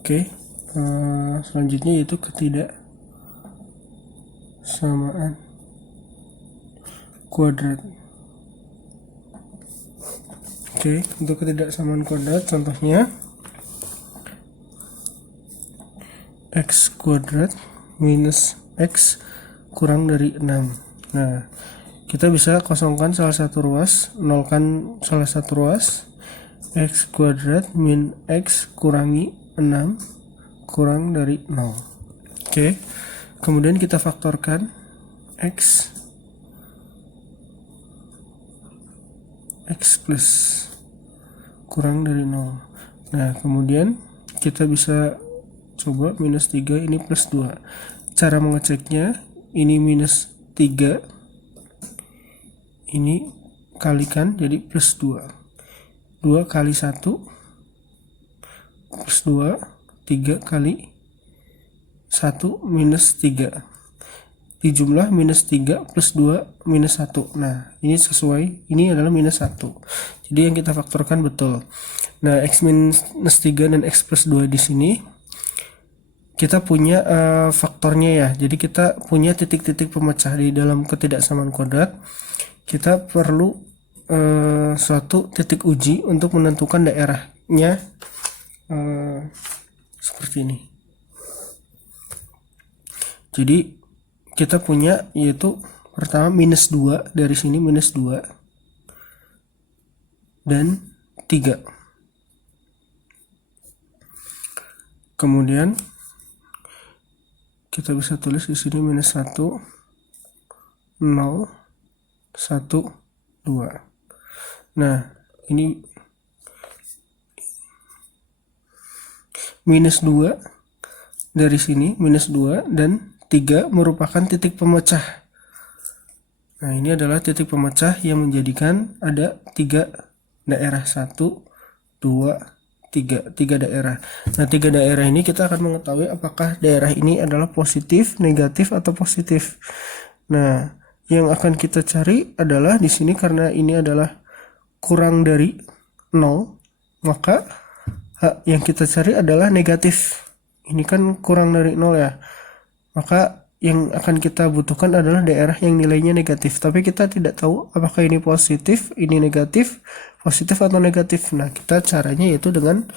Oke, selanjutnya yaitu ketidaksamaan kuadrat. Oke, untuk ketidaksamaan kuadrat contohnya x kuadrat minus x kurang dari 6. Nah, kita bisa kosongkan salah satu ruas, nolkan salah satu ruas. X kuadrat min x kurangi 6 kurang dari 0. Oke, kemudian kita faktorkan x plus kurang dari 0. Nah, kemudian kita bisa coba minus 3 ini plus 2. Cara mengeceknya, ini minus 3 ini kalikan jadi plus 2. 2 kali 1 plus 2, 3 kali 1 minus 3. Dijumlah minus 3 plus 2 minus 1. Nah, ini sesuai, ini adalah minus 1. Jadi yang kita faktorkan betul. Nah, x minus 3 dan x plus 2 di sini kita punya faktornya ya. Jadi kita punya titik-titik pemecah di dalam ketidaksamaan kuadrat. Kita perlu suatu titik uji untuk menentukan daerahnya seperti ini. Jadi kita punya yaitu pertama minus 2, dari sini minus 2 dan 3. Kemudian kita bisa tulis di sini minus 1, 0, 1, 2. Nah, ini minus 2 dari sini, minus 2 dan 3 merupakan titik pemecah. Nah, ini adalah titik pemecah yang menjadikan ada 3 daerah, 1, 2, 3 daerah. Nah, 3 daerah ini kita akan mengetahui apakah daerah ini adalah positif, negatif, atau positif. Nah, yang akan kita cari adalah di sini karena ini adalah kurang dari 0, maka yang kita cari adalah negatif. Ini kan kurang dari 0 ya. Maka yang akan kita butuhkan adalah daerah yang nilainya negatif. Tapi kita tidak tahu apakah ini positif, ini negatif, positif atau negatif. Nah, kita caranya yaitu dengan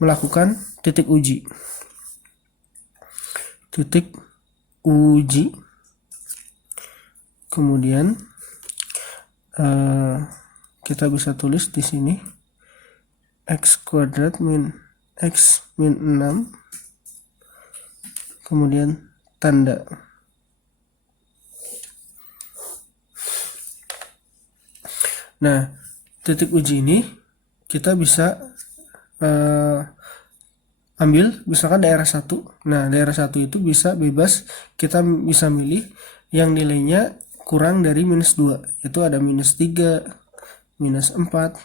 melakukan titik uji. Titik uji. Kemudian kita bisa tulis di sini x kuadrat min x min 6, kemudian tanda. Nah, titik uji ini kita bisa ambil misalkan daerah 1. Nah, daerah 1 itu bisa bebas, kita bisa milih yang nilainya kurang dari minus 2. Itu ada minus 3, minus 4,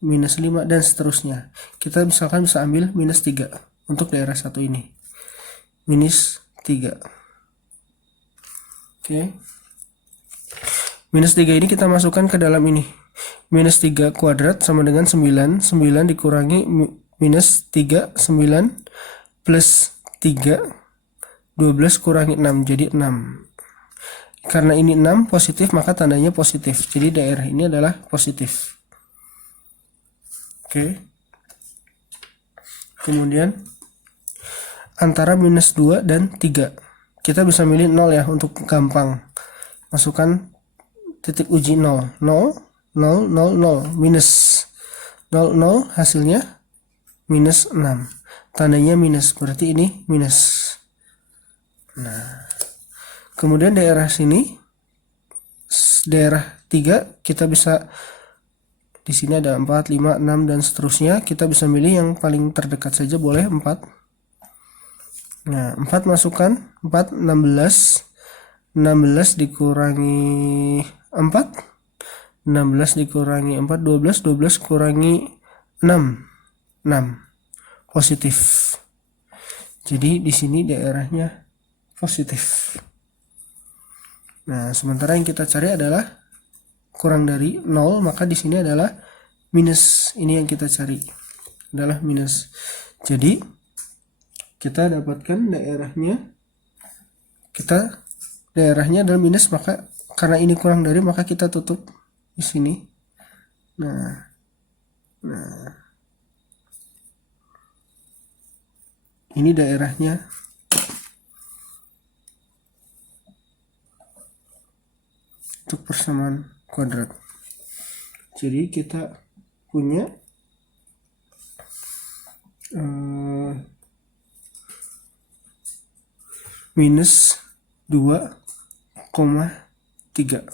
minus 5, dan seterusnya. Kita misalkan bisa ambil minus 3 untuk daerah 1 ini. Minus 3. Oke. Minus 3 ini kita masukkan ke dalam ini. Minus 3 kuadrat sama dengan 9. 9 dikurangi minus 3, 9 plus 3, 12 kurangi 6, jadi 6. Karena ini 6 positif, maka tandanya positif. Jadi daerah ini adalah positif. Oke. Kemudian antara minus 2 dan 3. Kita bisa milih 0 ya untuk gampang. Masukkan titik uji 0. 0, 0, 0, 0. Minus 0, 0 hasilnya minus 6. Tandanya minus, berarti ini minus. Nah, kemudian daerah sini, daerah 3, kita bisa di sini ada 4, 5, 6 dan seterusnya. Kita bisa milih yang paling terdekat saja, boleh 4. Nah, 4 masukkan 4, 16. 16 dikurangi 4, 16 dikurangi 4, 12, 12 kurangi 6, 6. Positif. Jadi di sini daerahnya positif. Nah, sementara yang kita cari adalah kurang dari 0, maka di sini adalah minus. Ini yang kita cari adalah minus. Jadi kita dapatkan daerahnya adalah minus, maka karena ini kurang dari maka kita tutup di sini. Nah ini daerahnya untuk persamaan kuadrat. Jadi kita punya minus 2,3.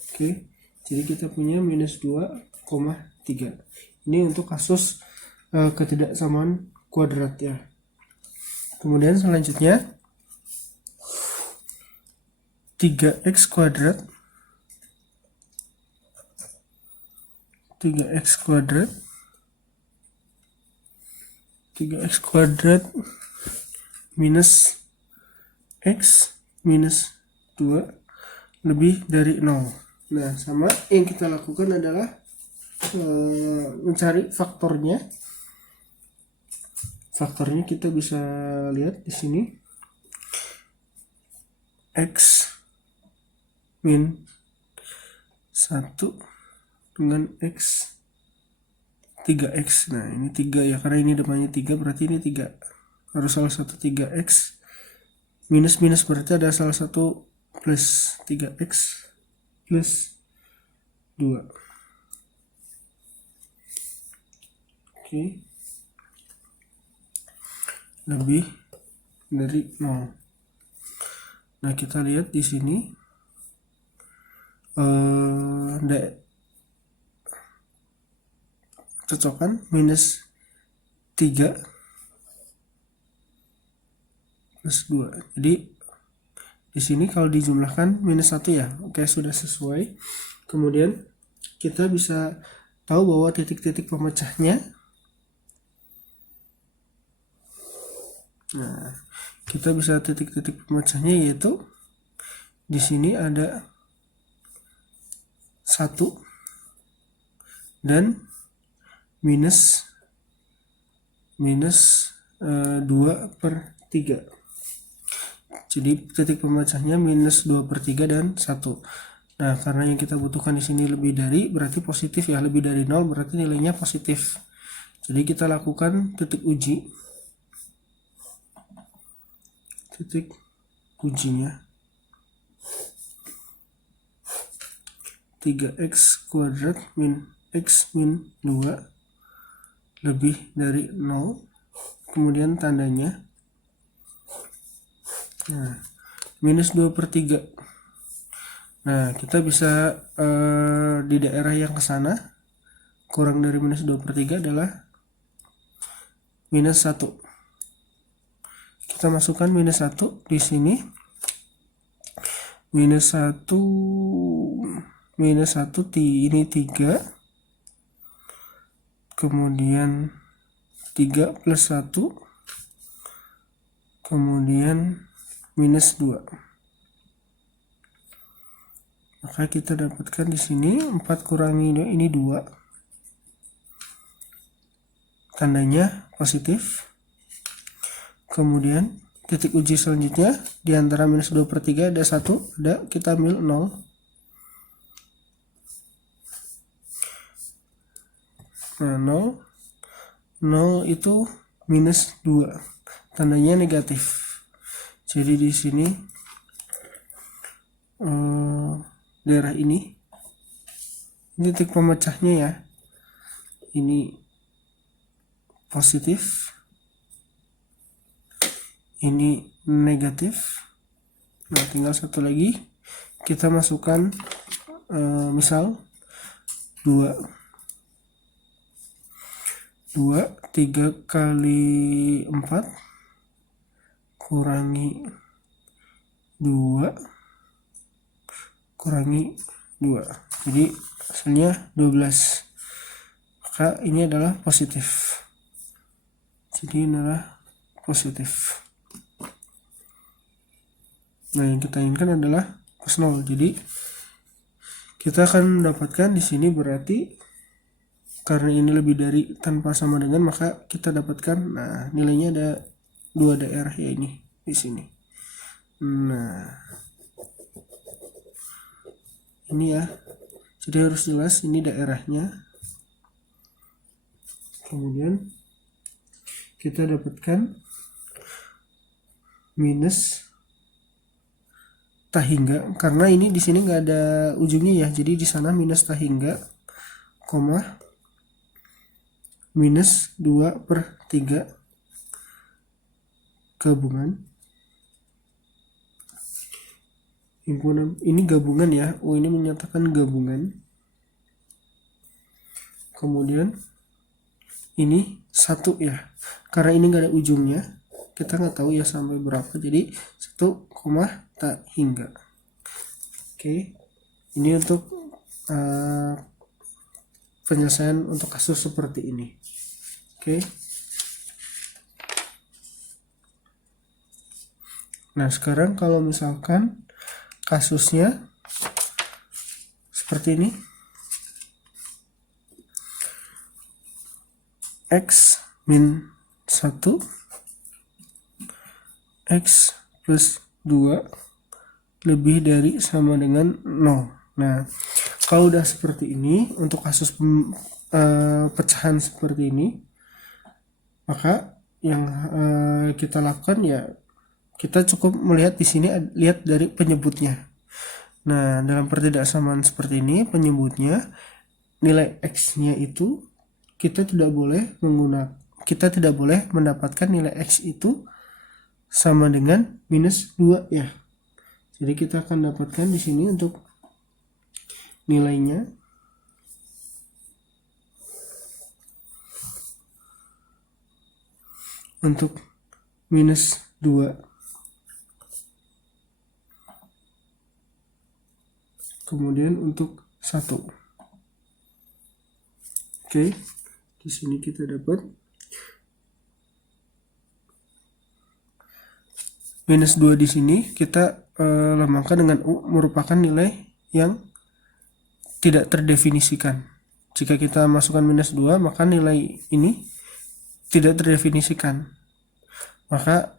Oke, jadi kita punya minus 2,3. Ini untuk kasus ketidaksamaan kuadrat ya. Kemudian selanjutnya 3x kuadrat 3x kuadrat minus x minus 2 lebih dari 0. Nah, sama yang kita lakukan adalah mencari faktornya. Faktornya kita bisa lihat di sini. X min 1 dengan X 3X. Nah, ini 3 ya, karena ini depannya 3 berarti ini 3. Harus salah satu 3X. Minus berarti ada salah satu plus 3X plus 2. Oke. Lebih dari 0. Nah, kita lihat di sini cocokan minus 3 plus 2. Jadi di sini kalau dijumlahkan minus 1 ya. Oke, sudah sesuai. Kemudian kita bisa tahu bahwa titik-titik pemecahnya. Nah, kita bisa titik-titik pemecahnya yaitu di sini ada 1 dan minus 2/3. Jadi titik pemecahnya minus 2/3 dan 1. Nah, karena yang kita butuhkan di sini lebih dari, berarti positif ya, lebih dari 0 berarti nilainya positif. Jadi kita lakukan titik ujinya 3x kuadrat min x min 2 lebih dari 0, kemudian tandanya minus 2/3. Nah, kita bisa di daerah yang ke sana kurang dari minus 2/3 adalah minus 1. Kita masukkan minus 1 di sini. Minus 1 ini 3. Kemudian 3 plus 1. Kemudian minus 2. Maka kita dapatkan di sini 4 kurangi 2 ini 2. Tandanya positif. Kemudian titik uji selanjutnya di antara minus 2/3 ada 1, kita ambil 0. Nah, 0 itu minus 2. Tandanya negatif. Jadi di sini daerah ini titik pemecahnya ya. Ini positif. Ini negatif. Nah, tinggal satu lagi. Kita masukkan misal 2 3 kali 4 kurangi 2 kurangi 2. Jadi hasilnya 12. Maka ini adalah positif. Jadi ini adalah positif. Nah, yang kita inginkan adalah plus 0. Jadi kita akan mendapatkan di sini berarti karena ini lebih dari tanpa sama dengan, maka kita dapatkan, nah, nilainya ada dua daerah ya, ini di sini. Nah, ini ya, jadi harus jelas ini daerahnya. Kemudian kita dapatkan minus tak hingga, karena ini di sini nggak ada ujungnya ya, jadi di sana minus tak hingga, koma minus 2/3 gabungan himpunan. Ini gabungan ya, ini menyatakan gabungan. Kemudian ini 1 ya, karena ini nggak ada ujungnya, kita nggak tahu ya sampai berapa, jadi 1, tak hingga. Oke, ini untuk penyelesaian untuk kasus seperti ini. Oke. Nah, sekarang kalau misalkan kasusnya seperti ini, x min 1, x plus 2 lebih dari sama dengan 0. Nah, kalau udah seperti ini, untuk kasus pecahan seperti ini, maka yang kita lakukan ya, kita cukup melihat di sini, lihat dari penyebutnya. Nah, dalam pertidaksamaan seperti ini, penyebutnya nilai x-nya itu kita tidak boleh mendapatkan nilai x itu sama dengan minus 2 ya. Jadi kita akan dapatkan di sini untuk nilainya untuk minus 2. Kemudian untuk 1. Oke, di sini kita dapat minus 2 di sini kita lambangkan dengan U, merupakan nilai yang tidak terdefinisikan. Jika kita masukkan minus 2, maka nilai ini tidak terdefinisikan. Maka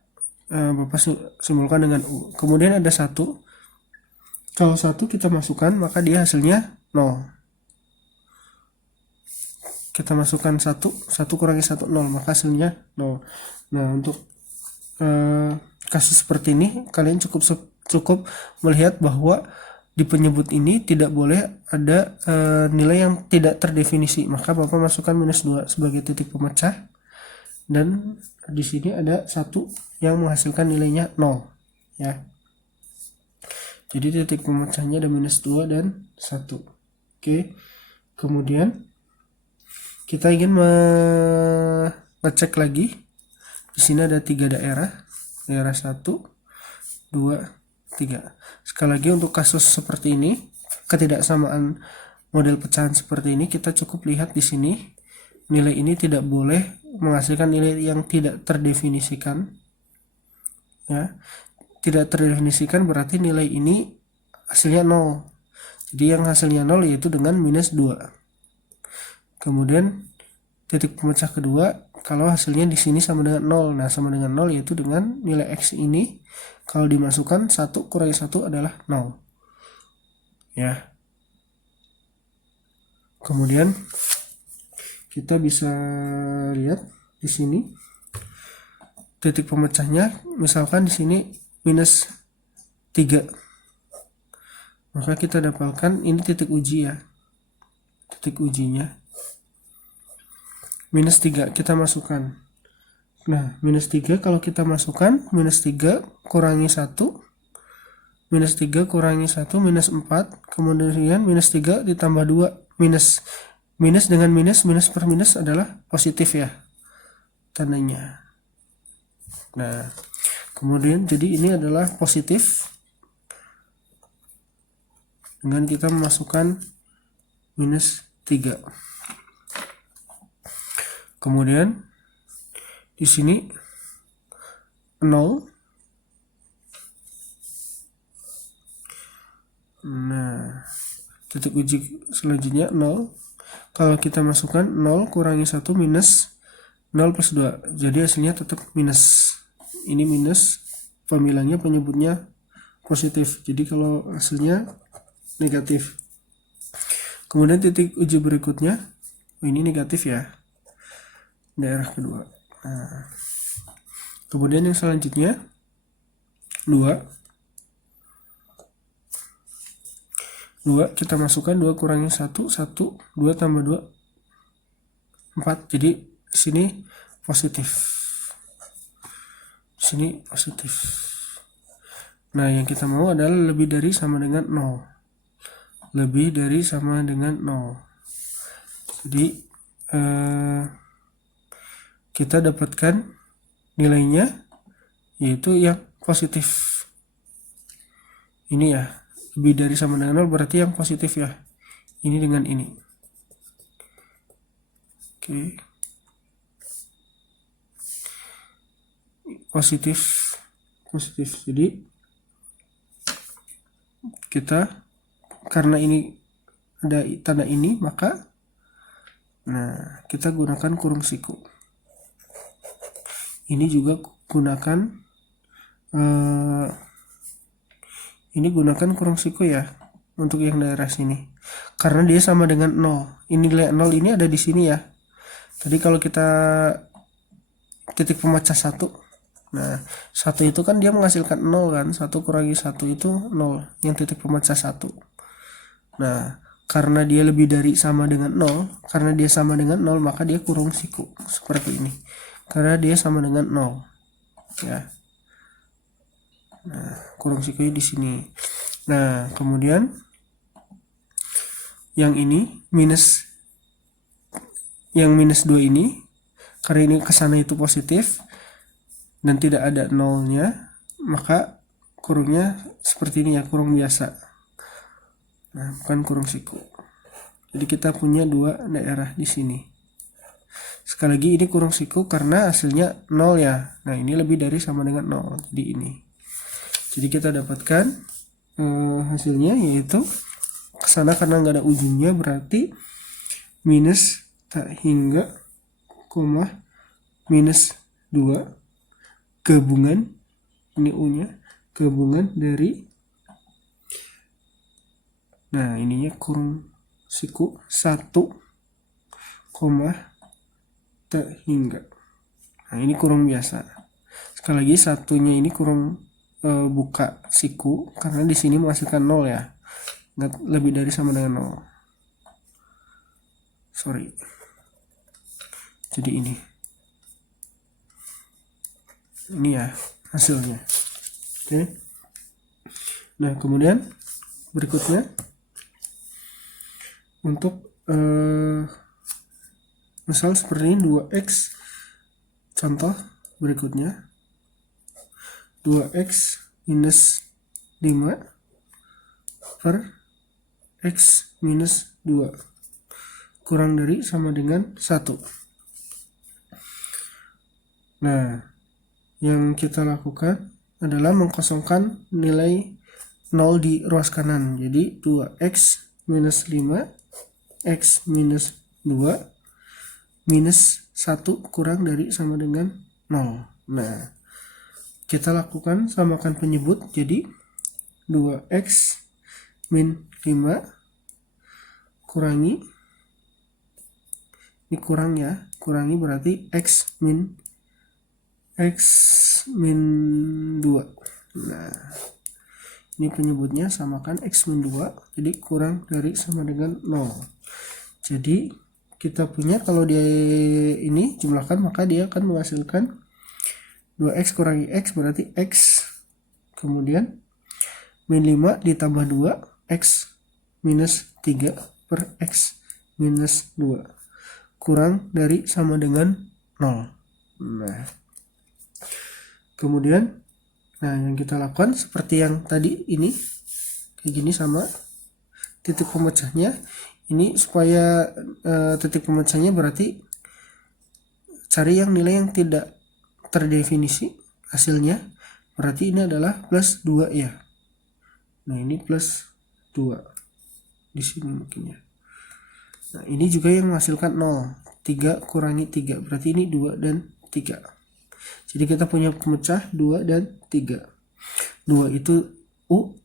Bapak simbolkan dengan U. Kemudian ada 1. Kalau 1 kita masukkan, maka dia hasilnya 0. Kita masukkan 1 kurangi 1, 0, maka hasilnya 0. Nah, untuk kasus seperti ini, kalian cukup melihat bahwa di penyebut ini tidak boleh ada nilai yang tidak terdefinisi. Maka Bapak masukkan minus 2 sebagai titik pemecah, dan di sini ada 1 yang menghasilkan nilainya 0 ya. Jadi titik pemecahnya ada minus 2 dan 1. Oke. Kemudian kita ingin mengecek lagi. Di sini ada 3 daerah. Daerah 1, 2, 3. Sekali lagi untuk kasus seperti ini, ketidaksamaan model pecahan seperti ini, kita cukup lihat di sini nilai ini tidak boleh menghasilkan nilai yang tidak terdefinisikan ya. Tidak terdefinisikan berarti nilai ini hasilnya 0. Jadi yang hasilnya 0 yaitu dengan minus 2. Kemudian titik pemecah kedua, kalau hasilnya di sini sama dengan 0. Nah, sama dengan 0 yaitu dengan nilai x ini kalau dimasukkan 1 kurangi 1 adalah 0. Ya. Kemudian kita bisa lihat di sini titik pemecahnya, misalkan di sini minus 3, maka kita dapatkan ini titik uji ya, titik ujinya minus 3 kita masukkan. Nah, minus 3 kalau kita masukkan, minus 3 kurangi 1, minus 3 kurangi 1 minus 4, kemudian minus 3 ditambah 2, minus dengan minus per minus adalah positif ya tandanya. Nah, kemudian jadi ini adalah positif dengan kita memasukkan minus 3. Kemudian di sini 0. Nah, titik uji selanjutnya 0. Kalau kita masukkan 0 kurangi 1 minus 0 plus 2. Jadi hasilnya tetap minus. ini minus, pemilangnya penyebutnya positif. Jadi kalau hasilnya negatif. Kemudian titik uji berikutnya, ini negatif ya, daerah kedua. Nah, kemudian yang selanjutnya 2 kita masukkan 2 kurangi 1, 1, 2 tambah 2, 4. Jadi sini positif. Sini positif. Nah, yang kita mau adalah lebih dari sama dengan 0. Lebih dari sama dengan 0. Jadi kita dapatkan nilainya yaitu yang positif. Ini ya, lebih dari sama dengan 0 berarti yang positif ya. Ini dengan ini. Oke. Positif. Jadi kita karena ini ada tanda ini, maka kita gunakan kurung siku. Ini juga gunakan kurung siku ya untuk yang daerah sini. Karena dia sama dengan 0. Ini nilai 0 ini ada di sini ya. Tadi kalau kita titik pemecah 1. Nah, 1 itu kan dia menghasilkan 0 kan. 1 kurangi 1 itu 0. Yang titik pemecah 1. Nah, karena dia lebih dari sama dengan 0, karena dia sama dengan 0, maka dia kurung siku seperti ini. Karena dia sama dengan 0. Ya. Nah, kurung sikunya di sini. Nah, kemudian yang ini yang minus 2 ini, karena ini kesana itu positif dan tidak ada 0-nya, maka kurungnya seperti ini ya, kurung biasa. Nah, bukan kurung siku. Jadi kita punya 2 daerah di sini. Sekali lagi ini kurung siku karena hasilnya 0 ya. Nah, ini lebih dari sama dengan 0. Jadi ini. Jadi kita dapatkan hasilnya yaitu kesana karena nggak ada ujungnya, berarti minus tak hingga koma minus 2 gabungan, ini U-nya, gabungan dari, nah ininya kurung siku 1, tak hingga. Nah, ini kurung biasa. Sekali lagi satunya ini kurung buka siku karena di sini menghasilkan 0 ya. Nggak lebih dari sama dengan 0. Sorry. Jadi ini. Ini ya hasilnya. Oke. Nah, kemudian berikutnya untuk misal seperti ini 2x, contoh berikutnya 2x minus 5 per x minus 2 kurang dari sama dengan 1. Nah, yang kita lakukan adalah mengkosongkan nilai 0 di ruas kanan. Jadi 2x minus 5 x minus 2 minus 1 kurang dari sama dengan 0. Nah, kita lakukan samakan penyebut, jadi 2x min 5 kurangi, ini kurang ya, kurangi berarti x min 2. Nah, ini penyebutnya samakan x min 2, jadi kurang dari sama dengan 0. Jadi kita punya kalau dia ini jumlahkan, maka dia akan menghasilkan 2x kurangi x berarti x, kemudian min 5 ditambah 2 x minus 3 per x minus 2 kurang dari sama dengan 0. Nah, kemudian yang kita lakukan seperti yang tadi ini, kayak gini sama titik pemecahnya. Ini supaya titik pemecahnya berarti cari yang nilai yang tidak terdefinisi hasilnya, berarti ini adalah plus 2 ya. Nah, ini plus 2 di sini mungkin ya. Nah, ini juga yang menghasilkan 0, 3 kurangi 3 berarti ini 2 dan 3. Jadi kita punya pemecah 2 dan 3. 2 itu U,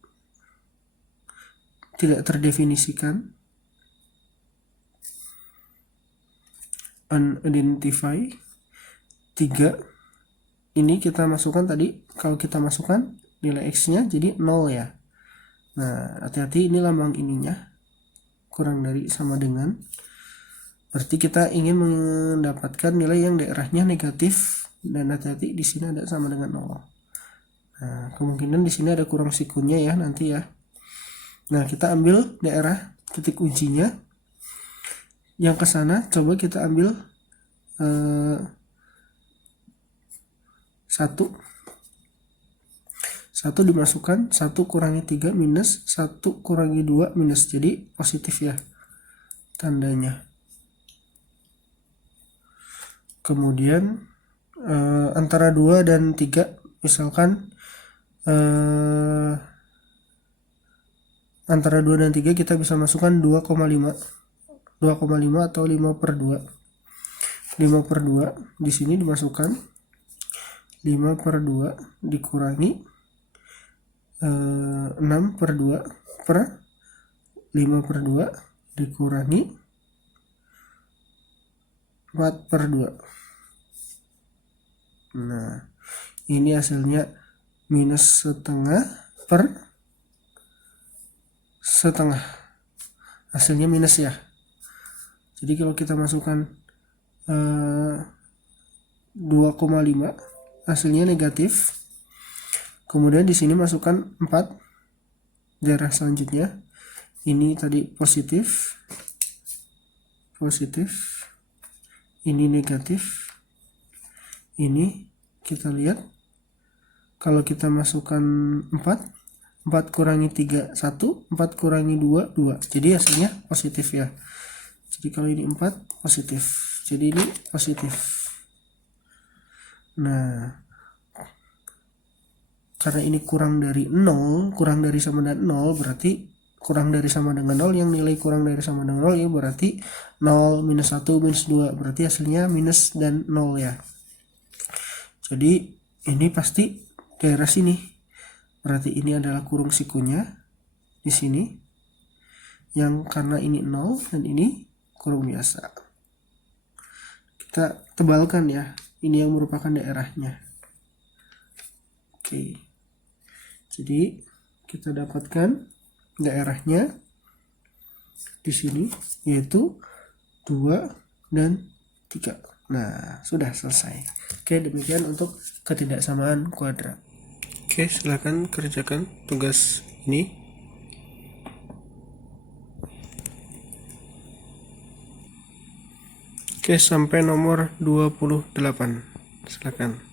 tidak terdefinisikan, unidentified. 3 ini kita masukkan tadi, kalau kita masukkan nilai X nya jadi 0 ya. Nah, hati-hati ini lambang ininya kurang dari sama dengan, berarti kita ingin mendapatkan nilai yang daerahnya negatif, dan hati-hati di sini ada sama dengan 0. Nah, kemungkinan di sini ada kurang sikunnya ya nanti ya. Nah, kita ambil daerah titik ujinya yang ke sana, coba kita ambil 1 dimasukkan, 1 kurangi 3 minus, 1 kurangi 2 minus, jadi positif ya tandanya. Kemudian antara 2 dan 3 misalkan antara 2 dan 3 kita bisa masukkan 2,5 atau 5/2. 5/2 di sini dimasukkan, 5/2 dikurangi 6/2 per 5/2 dikurangi 4/2. Nah, ini hasilnya minus setengah per setengah, hasilnya minus ya. Jadi kalau kita masukkan 2,5 hasilnya negatif. Kemudian di sini masukkan 4, daerah selanjutnya ini tadi positif, ini negatif. Ini kita lihat kalau kita masukkan 4 kurangi 3 1, 4 kurangi 2 2, jadi hasilnya positif ya. Jadi kalau ini 4 positif, jadi ini positif. Nah, karena ini kurang dari 0, kurang dari sama dengan 0, berarti kurang dari sama dengan 0, yang nilai kurang dari sama dengan 0 ya berarti 0, minus 1, minus 2, berarti hasilnya minus dan 0 ya. Jadi ini pasti daerah sini, berarti ini adalah kurung sikunya di sini, yang karena ini 0 dan ini kurung biasa. Kita tebalkan ya, ini yang merupakan daerahnya. Oke. Jadi kita dapatkan daerahnya di sini yaitu 2 dan 3. Nah, sudah selesai. Oke, demikian untuk ketidaksamaan kuadrat. Oke, silakan kerjakan tugas ini. Oke, sampai nomor 28. Silakan.